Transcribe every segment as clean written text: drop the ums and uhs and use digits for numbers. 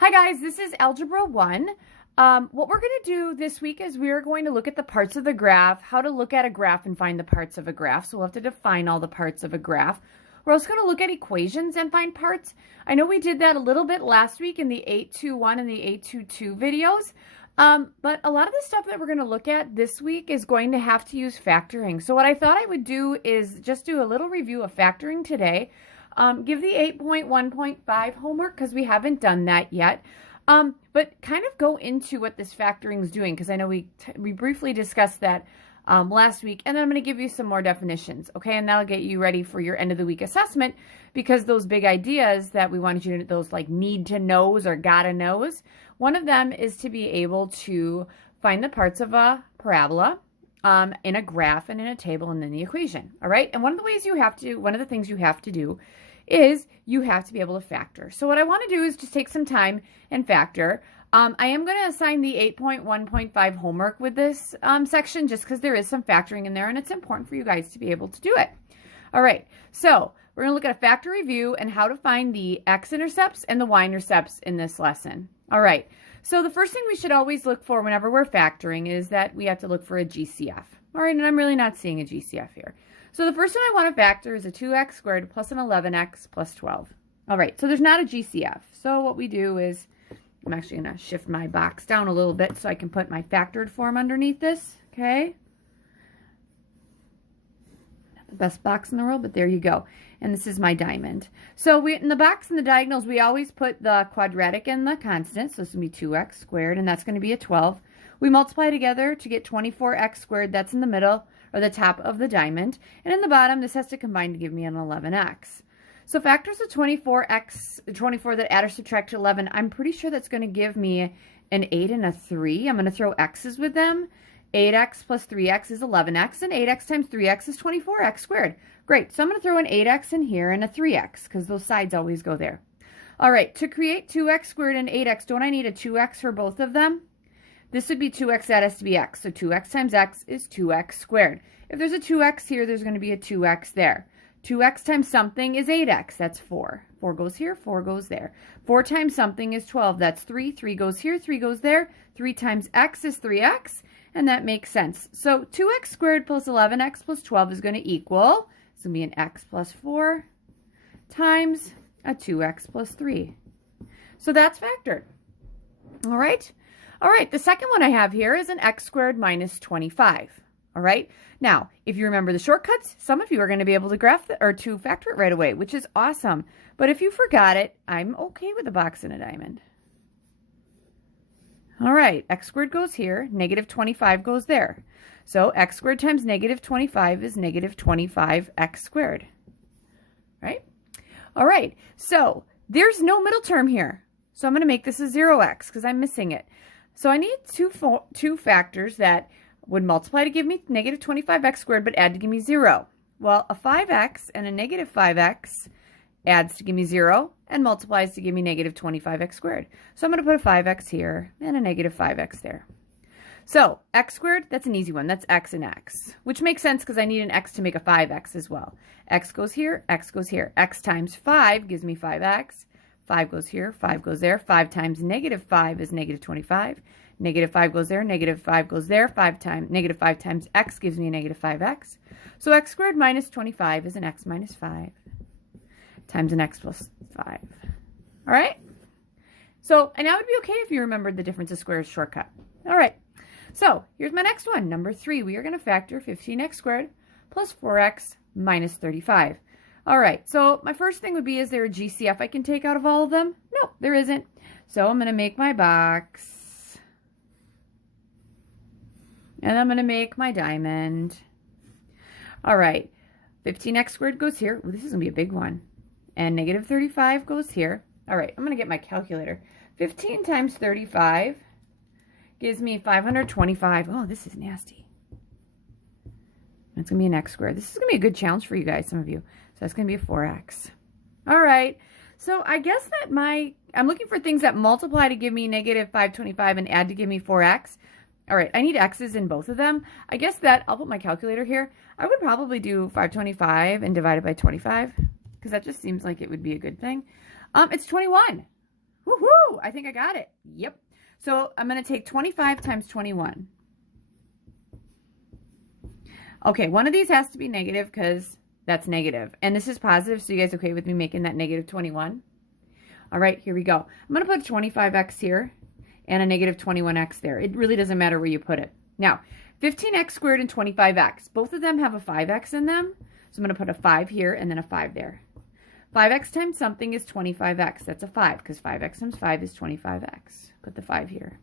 Hi guys, this is Algebra 1. What we're going to do this week is we're going to look at the parts of the graph, how to look at a graph and find the parts of a graph. So we'll have to define all the parts of a graph. We're also going to look at equations and find parts. I know we did that a little bit last week in the 821 and the 822 videos. But a lot of the stuff that we're going to look at this week is going to have to use factoring. So what I thought I would do is just do a little review of factoring today. Give the 8.1.5 homework because we haven't done that yet. But kind of go into what this factoring is doing because I know we briefly discussed that last week. And then I'm going to give you some more definitions, okay? And that'll get you ready for your end of the week assessment because those big ideas that we wanted you to, those like need to knows or gotta knows, one of them is to be able to find the parts of a parabola in a graph and in a table and in the equation, all right? And one of the things you have to do is you have to be able to factor. So what I want to do is just take some time and factor. I am going to assign the 8.1.5 homework with this section just because there is some factoring in there and it's important for you guys to be able to do it. All right, so we're going to look at a factor review and how to find the x-intercepts and the y-intercepts in this lesson. All right, so the first thing we should always look for whenever we're factoring is that we have to look for a GCF. All right, and I'm really not seeing a GCF here. So the first one I want to factor is a 2x squared plus an 11x plus 12. All right, so there's not a GCF. So what we do is, I'm actually going to shift my box down a little bit so I can put my factored form underneath this, okay? Not the best box in the world, but there you go. And this is my diamond. So in the box and the diagonals, we always put the quadratic and the constant. So this is going to be 2x squared, and that's going to be a 12. We multiply together to get 24x squared. That's in the middle, or the top of the diamond. And in the bottom, this has to combine to give me an 11x. So factors of 24 that add or subtract to 11, I'm pretty sure that's going to give me an 8 and a 3. I'm going to throw x's with them. 8x plus 3x is 11x, and 8x times 3x is 24x squared. Great, so I'm going to throw an 8x in here and a 3x, because those sides always go there. All right, to create 2x squared and 8x, don't I need a 2x for both of them? This would be 2x, that has to be x. So 2x times x is 2x squared. If there's a 2x here, there's going to be a 2x there. 2x times something is 8x. That's 4. 4 goes here, 4 goes there. 4 times something is 12. That's 3. 3 goes here, 3 goes there. 3 times x is 3x, and that makes sense. So 2x squared plus 11x plus 12 is going to equal, it's going to be an x plus 4 times a 2x plus 3. So that's factored. All right? All right, the second one I have here is an x squared minus 25. All right, now, if you remember the shortcuts, some of you are going to be able to to factor it right away, which is awesome. But if you forgot it, I'm okay with a box and a diamond. All right, x squared goes here, negative 25 goes there. So x squared times negative 25 is negative 25x squared, right? All right, so there's no middle term here. So I'm going to make this a 0x because I'm missing it. So I need two factors that would multiply to give me negative 25x squared, but add to give me 0. Well, a 5x and a negative 5x adds to give me 0 and multiplies to give me negative 25x squared. So I'm going to put a 5x here and a negative 5x there. So x squared, that's an easy one. That's x and x, which makes sense because I need an x to make a 5x as well. X goes here, x goes here. X times 5 gives me 5x. 5 goes here, 5 goes there. 5 times negative 5 is negative 25. Negative 5 goes there, negative 5 goes there. Negative 5 times x gives me a negative 5x. So x squared minus 25 is an x minus 5 times an x plus 5. All right? So, and that would be okay if you remembered the difference of squares shortcut. All right. So, here's my next one. Number 3, we are going to factor 15x squared plus 4x minus 35. All right, so my first thing would be, is there a GCF I can take out of all of them? No, there isn't. So I'm going to make my box. And I'm going to make my diamond. All right, 15x squared goes here. Ooh, this is going to be a big one. And negative 35 goes here. All right, I'm going to get my calculator. 15 times 35 gives me 525. Oh, this is nasty. It's going to be an x squared. This is going to be a good challenge for you guys, some of you. So that's going to be a 4x. All right. So I guess that I'm looking for things that multiply to give me negative 525 and add to give me 4x. All right. I need x's in both of them. I guess that I'll put my calculator here. I would probably do 525 and divide it by 25 because that just seems like it would be a good thing. It's 21. Woohoo! Woo! I think I got it. Yep. So I'm going to take 25 times 21. Okay, one of these has to be negative because that's negative. And this is positive, so you guys okay with me making that negative 21? All right, here we go. I'm going to put 25x here and a negative 21x there. It really doesn't matter where you put it. Now, 15x squared and 25x. Both of them have a 5x in them. So I'm going to put a 5 here and then a 5 there. 5x times something is 25x. That's a 5 because 5x times 5 is 25x. Put the 5 here.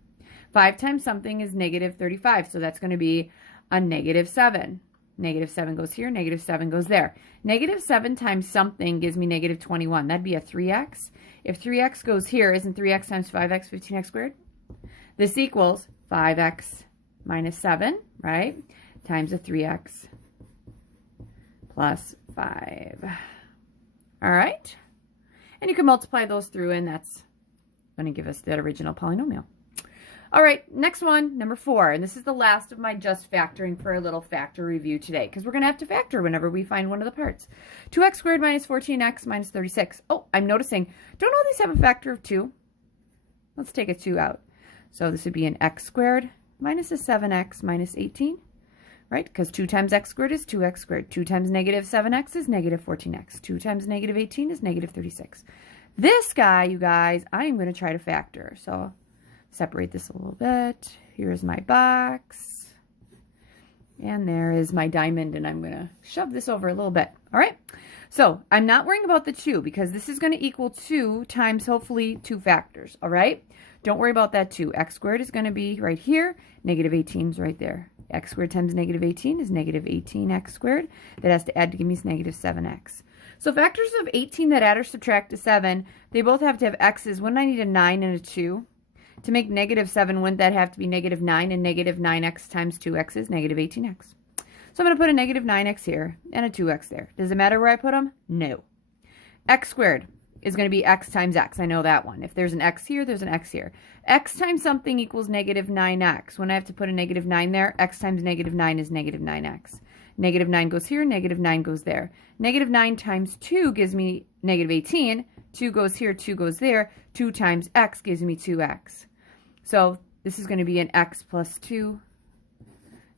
5 times something is negative 35. So that's going to be a negative 7. Negative 7 goes here. Negative 7 goes there. Negative 7 times something gives me negative 21. That'd be a 3x. If 3x goes here, isn't 3x times 5x 15x squared? This equals 5x minus 7, right? Times a 3x plus 5. All right. And you can multiply those through, and that's going to give us that original polynomial. All right, next one, number 4. And this is the last of my just factoring for a little factor review today, because we're going to have to factor whenever we find one of the parts. 2x squared minus 14x minus 36. Oh, I'm noticing, don't all these have a factor of 2? Let's take a 2 out. So this would be an x squared minus a 7x minus 18, right? Because 2 times x squared is 2x squared. 2 times negative 7x is negative 14x. 2 times negative 18 is negative 36. This guy, you guys, I am going to try to factor. So separate this a little bit. Here's my box. And there is my diamond, and I'm going to shove this over a little bit. All right. So I'm not worrying about the 2 because this is going to equal 2 times hopefully 2 factors. All right. Don't worry about that 2. X squared is going to be right here. Negative 18 is right there. X squared times negative 18 is negative 18x squared. That has to add to give me negative 7x. So factors of 18 that add or subtract to 7, they both have to have x's. Wouldn't I need a 9 and a 2? To make negative 7, wouldn't that have to be negative 9? And negative 9x times 2x is negative 18x. So I'm going to put a negative 9x here and a 2x there. Does it matter where I put them? No. X squared is going to be x times x. I know that one. If there's an x here, there's an x here. X times something equals negative 9x. When I have to put a negative 9 there, x times negative 9 is negative 9x. Negative 9 goes here, negative 9 goes there. Negative 9 times 2 gives me negative 18. 2 goes here, 2 goes there. 2 times x gives me 2x. So this is going to be an x plus 2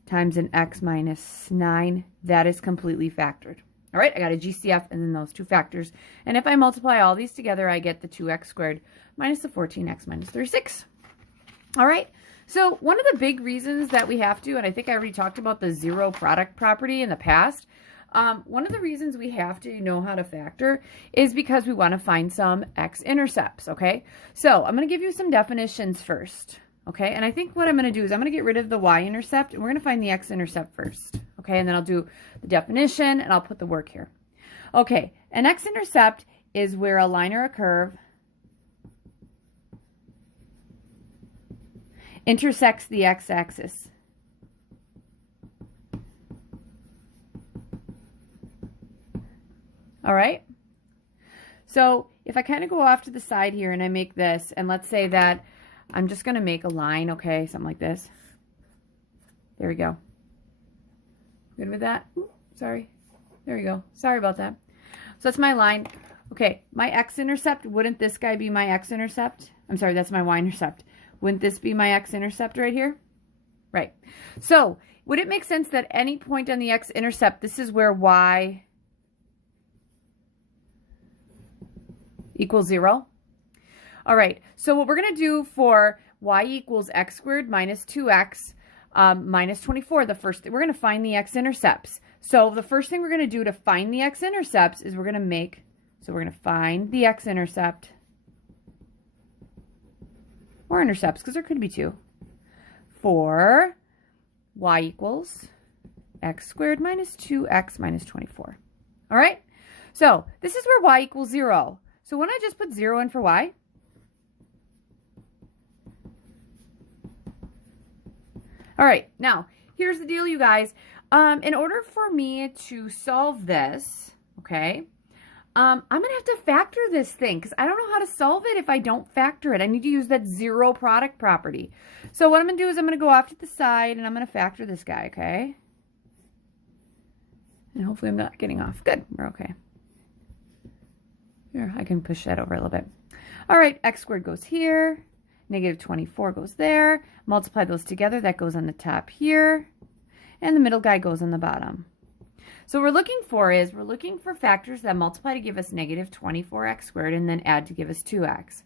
times an x minus 9. That is completely factored. All right, I got a GCF and then those 2 factors. And if I multiply all these together, I get the 2x squared minus the 14x minus 36. All right, so one of the big reasons that we have to, and I think I already talked about the zero product property in the past, one of the reasons we have to know how to factor is because we want to find some x-intercepts, okay? So I'm going to give you some definitions first, okay? And I think what I'm going to do is I'm going to get rid of the y-intercept, and we're going to find the x-intercept first, okay? And then I'll do the definition, and I'll put the work here. Okay, an x-intercept is where a line or a curve intersects the x-axis. All right? So if I kind of go off to the side here and I make this, and let's say that I'm just going to make a line, okay, something like this. There we go. Good with that? Ooh, sorry. There we go. Sorry about that. So that's my line. Okay, my x-intercept, wouldn't this guy be my x-intercept? I'm sorry, that's my y-intercept. Wouldn't this be my x-intercept right here? Right. So would it make sense that any point on the x-intercept, this is where y equals 0? All right, so what we're going to do for y equals x squared minus 2x minus 24, the first thing, we're going to find the x-intercepts. So the first thing we're going to do to find the x-intercepts is we're going to make, so we're going to find the x-intercept, or intercepts, because there could be 2, for y equals x squared minus 2x minus 24. All right, so this is where y equals 0. So when I just put 0 in for y, all right, now here's the deal, you guys. In order for me to solve this, okay, I'm going to have to factor this thing because I don't know how to solve it if I don't factor it. I need to use that zero product property. So what I'm going to do is I'm going to go off to the side and I'm going to factor this guy, okay? And hopefully I'm not getting off. Good, we're okay. Here, I can push that over a little bit. All right, x squared goes here. Negative 24 goes there. Multiply those together. That goes on the top here. And the middle guy goes on the bottom. So what we're looking for factors that multiply to give us negative 24x squared and then add to give us 2x.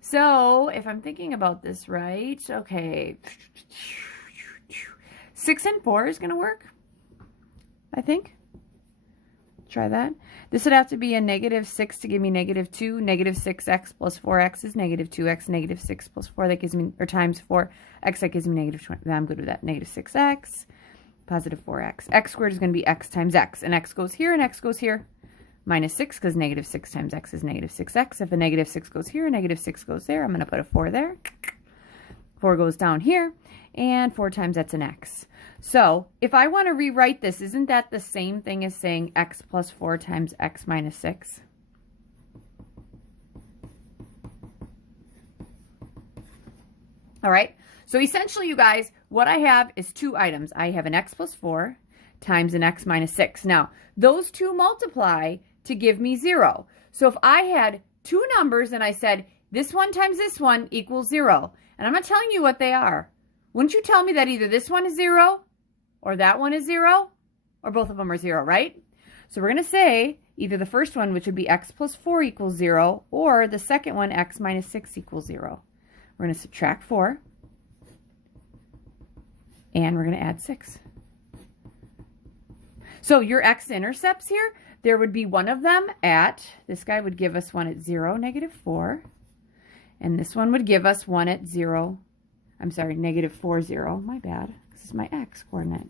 So if I'm thinking about this right, okay, 6 and 4 is going to work, I think. Try that. This would have to be a negative 6 to give me negative 2. Negative 6x plus 4x is negative 2x. Negative 6 plus 4, that gives me, or times 4x, that gives me negative 20. I'm good with that. Negative 6x, positive 4x. X squared is going to be x times x. And x goes here and x goes here. Minus 6, because negative 6 times x is negative 6x. If a negative 6 goes here, negative 6 goes there. I'm going to put a 4 there. 4 goes down here. And 4 times that's an x. So if I want to rewrite this, isn't that the same thing as saying x plus 4 times x minus 6? All right. So essentially, you guys, what I have is two items. I have an x plus 4 times an x minus 6. Now, those two multiply to give me 0. So if I had two numbers and I said this one times this one equals 0, and I'm not telling you what they are, wouldn't you tell me that either this one is 0 or that one is 0 or both of them are 0, right? So we're going to say either the first one, which would be x plus 4 equals 0, or the second one, x minus 6 equals 0. We're going to subtract 4 and we're going to add 6. So your x-intercepts here, there would be one of them at, this guy would give us one at 0, negative 4. And this one would give us one at 0, I'm sorry, negative 4, 0. My bad. This is my x coordinate.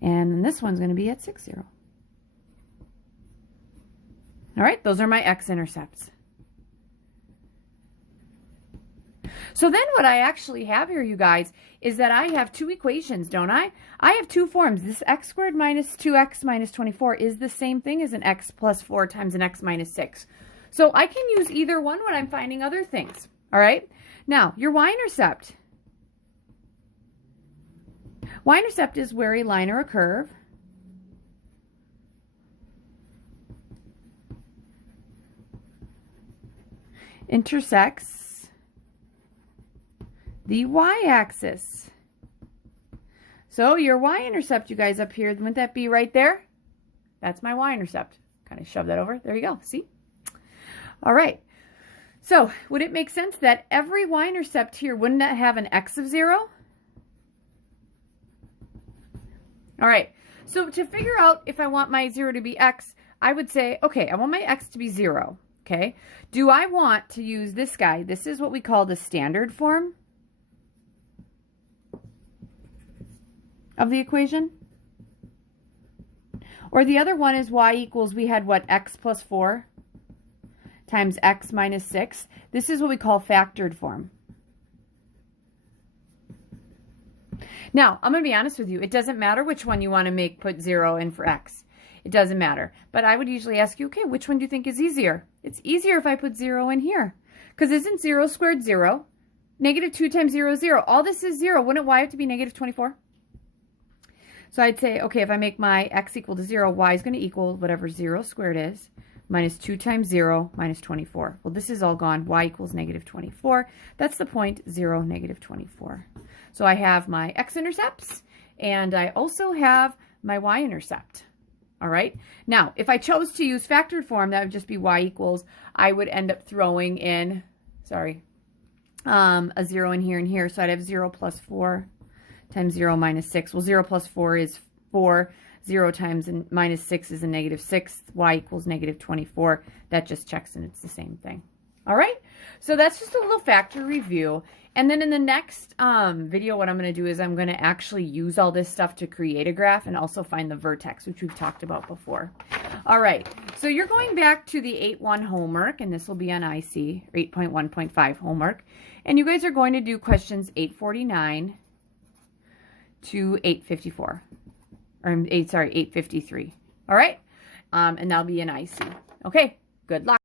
And then this one's going to be at 6, 0. All right, those are my x-intercepts. So then what I actually have here, you guys, is that I have two equations, don't I? I have two forms. This x squared minus 2x minus 24 is the same thing as an x plus 4 times an x minus 6. So I can use either one when I'm finding other things, all right? Now, your y-intercept. Y-intercept is where a line or a curve intersects the y-axis. So your y-intercept, you guys, up here, wouldn't that be right there? That's my y-intercept. Kind of shove that over. There you go. See? All right. So would it make sense that every y-intercept here, wouldn't that have an x of 0? All right. So to figure out if I want my 0 to be x, I would say, okay, I want my x to be 0. Okay. Do I want to use this guy? This is what we call the standard form of the equation. Or the other one is y equals, we had what, x plus 4 times x minus 6. This is what we call factored form. Now, I'm going to be honest with you. It doesn't matter which one you want to put 0 in for x. It doesn't matter. But I would usually ask you, okay, which one do you think is easier? It's easier if I put 0 in here. Because isn't 0 squared 0? Negative 2 times 0 is 0. All this is 0. Wouldn't y have to be negative 24? So I'd say, okay, if I make my x equal to 0, y is going to equal whatever 0 squared is, minus 2 times 0 minus 24. Well, this is all gone. Y equals negative 24. That's the point, 0, negative 24. So I have my x-intercepts, and I also have my y-intercept. All right. Now, if I chose to use factored form, that would just be y equals, I would end up throwing in, a 0 in here and here. So I'd have 0 plus 4 times 0 minus 6. Well, 0 plus 4 is 4. 0 times minus 6 is a negative 6. Y equals negative 24. That just checks and it's the same thing. All right. So that's just a little factor review. And then in the next video, what I'm going to do is I'm going to actually use all this stuff to create a graph and also find the vertex, which we've talked about before. All right. So you're going back to the 8.1 homework, and this will be on IC, or 8.1.5 homework. And you guys are going to do questions 849 to 854. Or 853. All right. And that'll be an IC. Okay. Good luck.